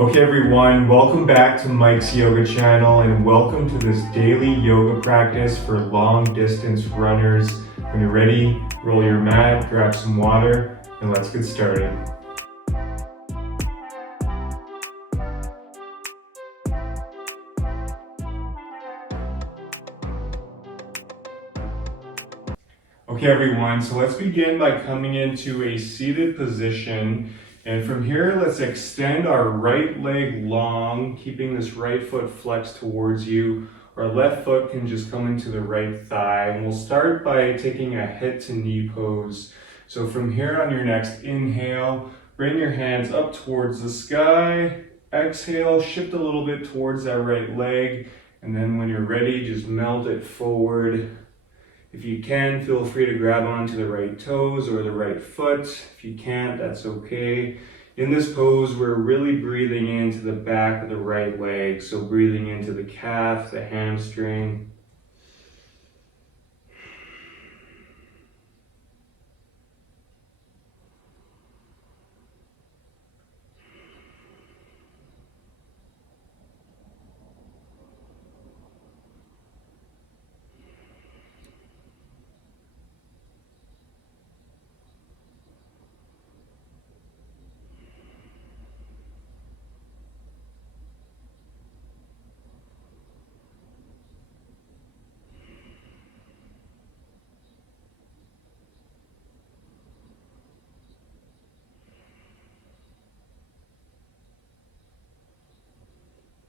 Okay everyone, welcome back to Mike's Yoga channel and welcome to this daily yoga practice for long distance runners. When you're ready, roll your mat, grab some water, and let's get started. Okay everyone, so let's begin by coming into a seated position. And from here, let's extend our right leg long, keeping this right foot flexed towards you. Our left foot can just come into the right thigh. And we'll start by taking a head to knee pose. So from here on your next inhale, bring your hands up towards the sky. Exhale, shift a little bit towards that right leg. And then when you're ready, just melt it forward. If you can, feel free to grab onto the right toes or the right foot. If you can't, that's okay. In this pose, we're really breathing into the back of the right leg. So breathing into the calf, the hamstring.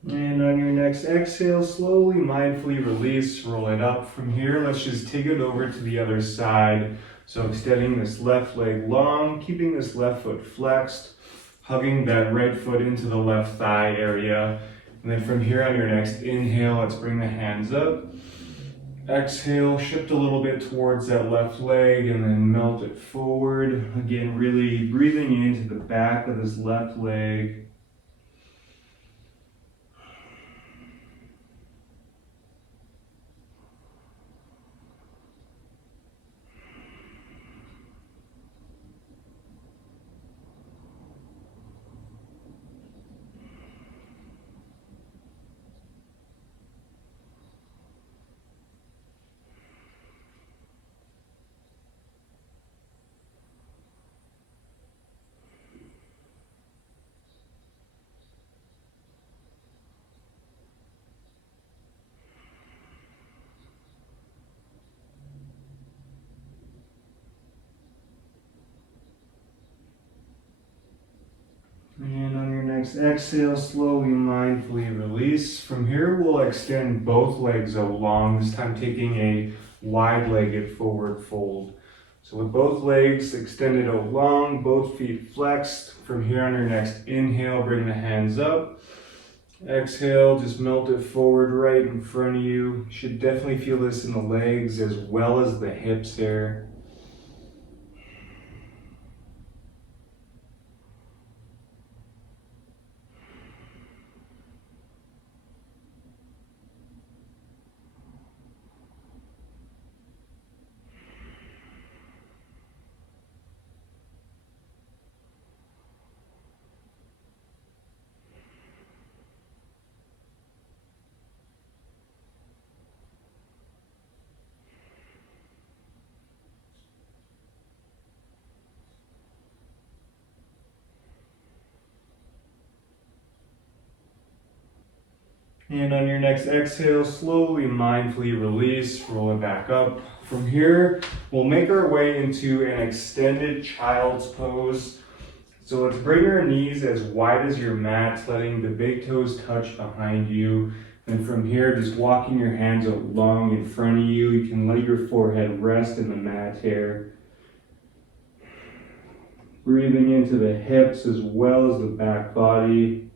And on your next exhale, slowly, mindfully release, roll it up. From here, let's just take it over to the other side. So extending this left leg long, keeping this left foot flexed, hugging that right foot into the left thigh area. And then from here on your next inhale, let's bring the hands up. Exhale, shift a little bit towards that left leg and then melt it forward. Again, really breathing into the back of this left leg. And on your next exhale, slowly, mindfully release. From here, we'll extend both legs out long, this time taking a wide-legged forward fold. So with both legs extended out long, both feet flexed. From here on your next inhale, bring the hands up. Exhale, just melt it forward right in front of you. You should definitely feel this in the legs as well as the hips there. And on your next exhale, slowly, mindfully release, roll it back up. From here, we'll make our way into an extended child's pose. So let's bring our knees as wide as your mat, letting the big toes touch behind you. And from here, just walking your hands out long in front of you. You can let your forehead rest in the mat here. Breathing into the hips as well as the back body.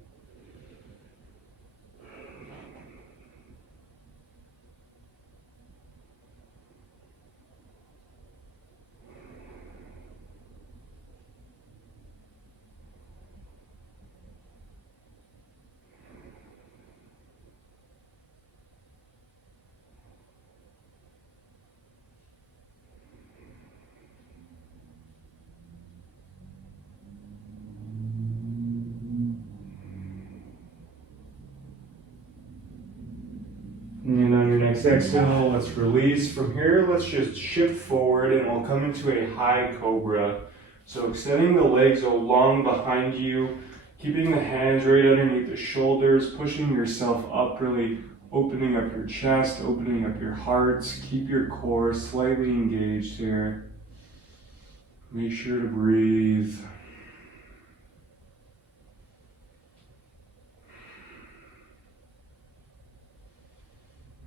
Next exhale, let's release. From here, let's just shift forward and we'll come into a high cobra. So extending the legs along behind you, keeping the hands right underneath the shoulders, pushing yourself up, really opening up your chest, opening up your heart. Keep your core slightly engaged here. Make sure to breathe.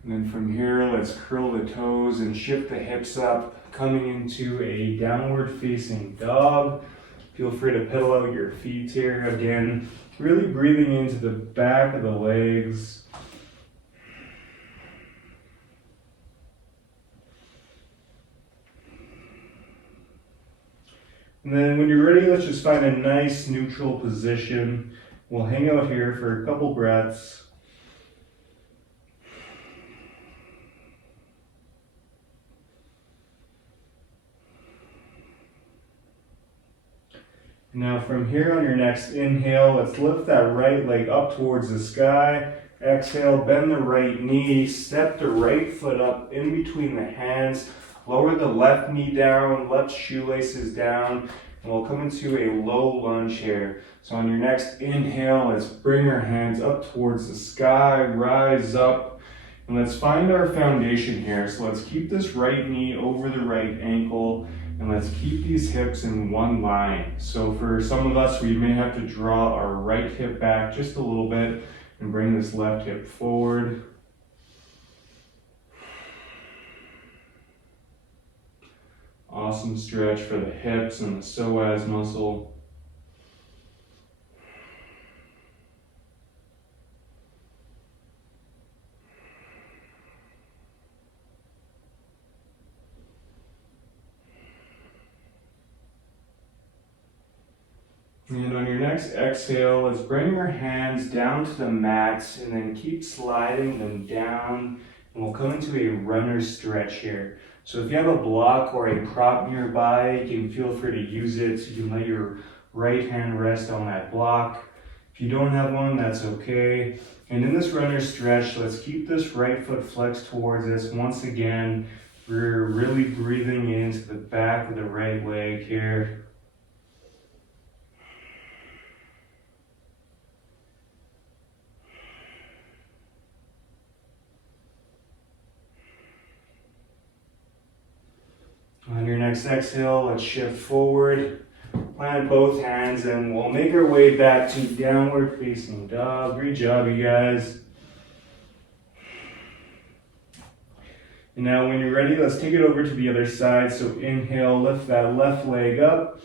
And then from here, let's curl the toes and shift the hips up, coming into a downward facing dog. Feel free to pedal out your feet here. Again, really breathing into the back of the legs. And then when you're ready, let's just find a nice neutral position. We'll hang out here for a couple breaths. Now from here on your next inhale, let's lift that right leg up towards the sky. Exhale, bend the right knee, step the right foot up in between the hands, lower the left knee down, left shoelaces down, and we'll come into a low lunge here. So on your next inhale, let's bring our hands up towards the sky, rise up, and let's find our foundation here. So let's keep this right knee over the right ankle, and let's keep these hips in one line. So for some of us, we may have to draw our right hip back just a little bit and bring this left hip forward. Awesome stretch for the hips and the psoas muscle. And on your next exhale, let's bring your hands down to the mat and then keep sliding them down. And we'll come into a runner stretch here. So if you have a block or a prop nearby, you can feel free to use it. So you can let your right hand rest on that block. If you don't have one, that's okay. And in this runner stretch, let's keep this right foot flexed towards us. Once again, we're really breathing into the back of the right leg here. On your next exhale, let's shift forward, plant both hands, and we'll make our way back to downward facing dog. Great job, you guys. And now when you're ready, let's take it over to the other side. So inhale, lift that left leg up.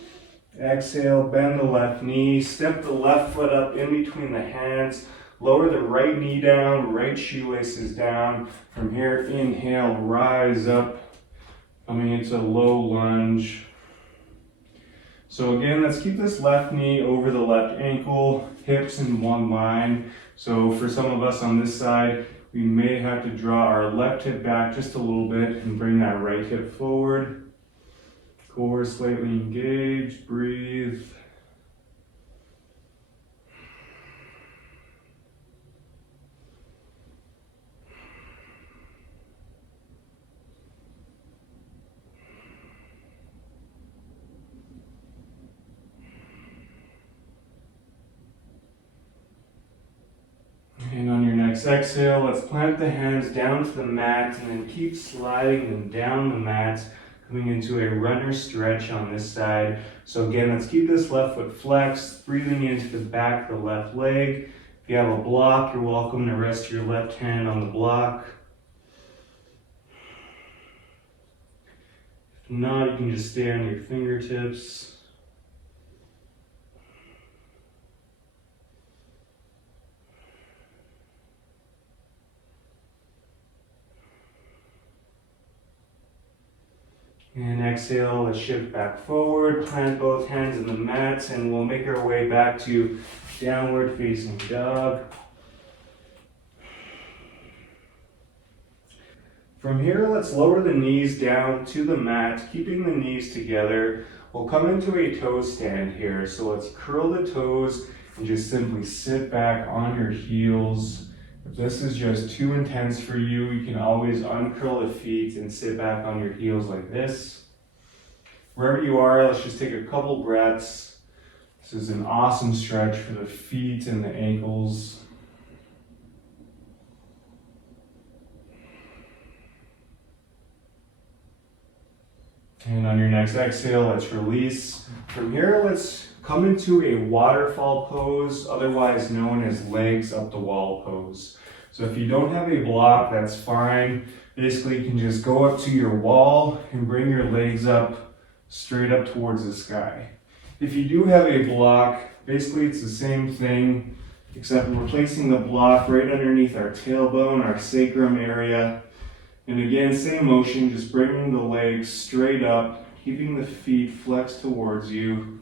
Exhale, bend the left knee, step the left foot up in between the hands, lower the right knee down, right shoelaces down. From here, inhale, rise up. Coming into low lunge. So again, let's keep this left knee over the left ankle, hips in one line. So for some of us on this side, we may have to draw our left hip back just a little bit and bring that right hip forward. Core slightly engaged, breathe. And on your next exhale, let's plant the hands down to the mat and then keep sliding them down the mat, coming into a runner stretch on this side. So again, let's keep this left foot flexed, breathing into the back of the left leg. If you have a block, you're welcome to rest your left hand on the block. If not, you can just stay on your fingertips. And exhale, let's shift back forward, plant both hands in the mat, and we'll make our way back to downward facing dog. From here, let's lower the knees down to the mat, keeping the knees together. We'll come into a toe stand here. So let's curl the toes and just simply sit back on your heels If this is just too intense for you, you can always uncurl the feet and sit back on your heels like this. Wherever you are, let's just take a couple breaths. This is an awesome stretch for the feet and the ankles. And on your next exhale, let's release. From here, let's come into a waterfall pose, otherwise known as legs up the wall pose. So if you don't have a block, that's fine. Basically, you can just go up to your wall and bring your legs up, straight up towards the sky. If you do have a block, basically it's the same thing, except we're placing the block right underneath our tailbone, our sacrum area. And again, same motion, just bringing the legs straight up, keeping the feet flexed towards you.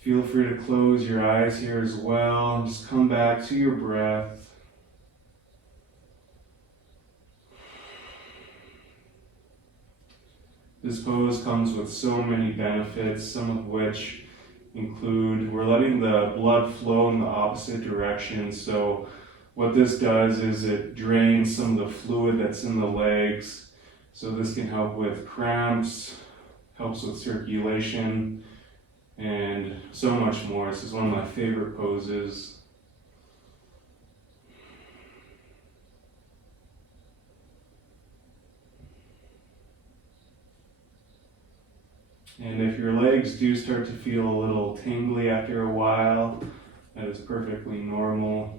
Feel free to close your eyes here as well, and just come back to your breath. This pose comes with so many benefits, some of which include we're letting the blood flow in the opposite direction. So what this does is it drains some of the fluid that's in the legs. So this can help with cramps, helps with circulation, and so much more. This is one of my favorite poses. And if your legs do start to feel a little tingly after a while, that is perfectly normal.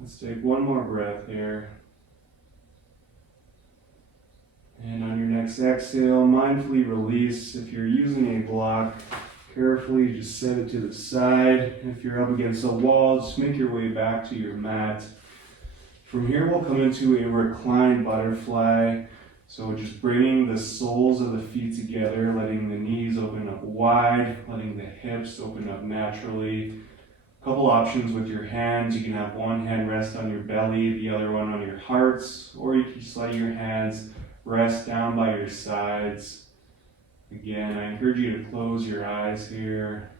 Let's take one more breath here. And on your next exhale, mindfully release. If you're using a block, carefully just set it to the side. If you're up against a wall, just make your way back to your mat. From here, we'll come into a reclined butterfly. So just bringing the soles of the feet together, letting the knees open up wide, letting the hips open up naturally. Couple options with your hands. You can have one hand rest on your belly, the other one on your hearts, or you can just let your hands rest down by your sides. Again, I encourage you to close your eyes here.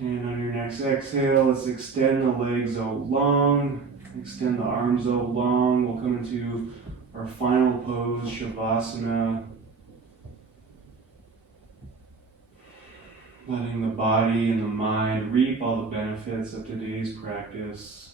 And on your next exhale, let's extend the legs out long, extend the arms out long. We'll come into our final pose, Shavasana. Letting the body and the mind reap all the benefits of today's practice.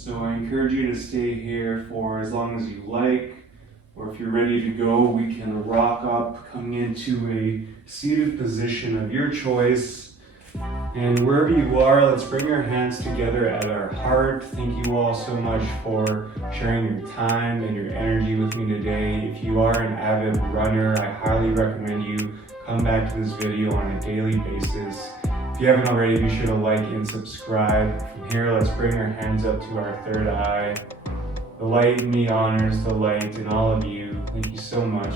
So I encourage you to stay here for as long as you like, or if you're ready to go, we can rock up coming into a seated position of your choice. And wherever you are, let's bring our hands together at our heart. Thank you all so much for sharing your time and your energy with me today. If you are an avid runner, I highly recommend you come back to this video on a daily basis. If you haven't already, be sure to like and subscribe. From here, let's bring our hands up to our third eye. The light in me honors the light in all of you. Thank you so much.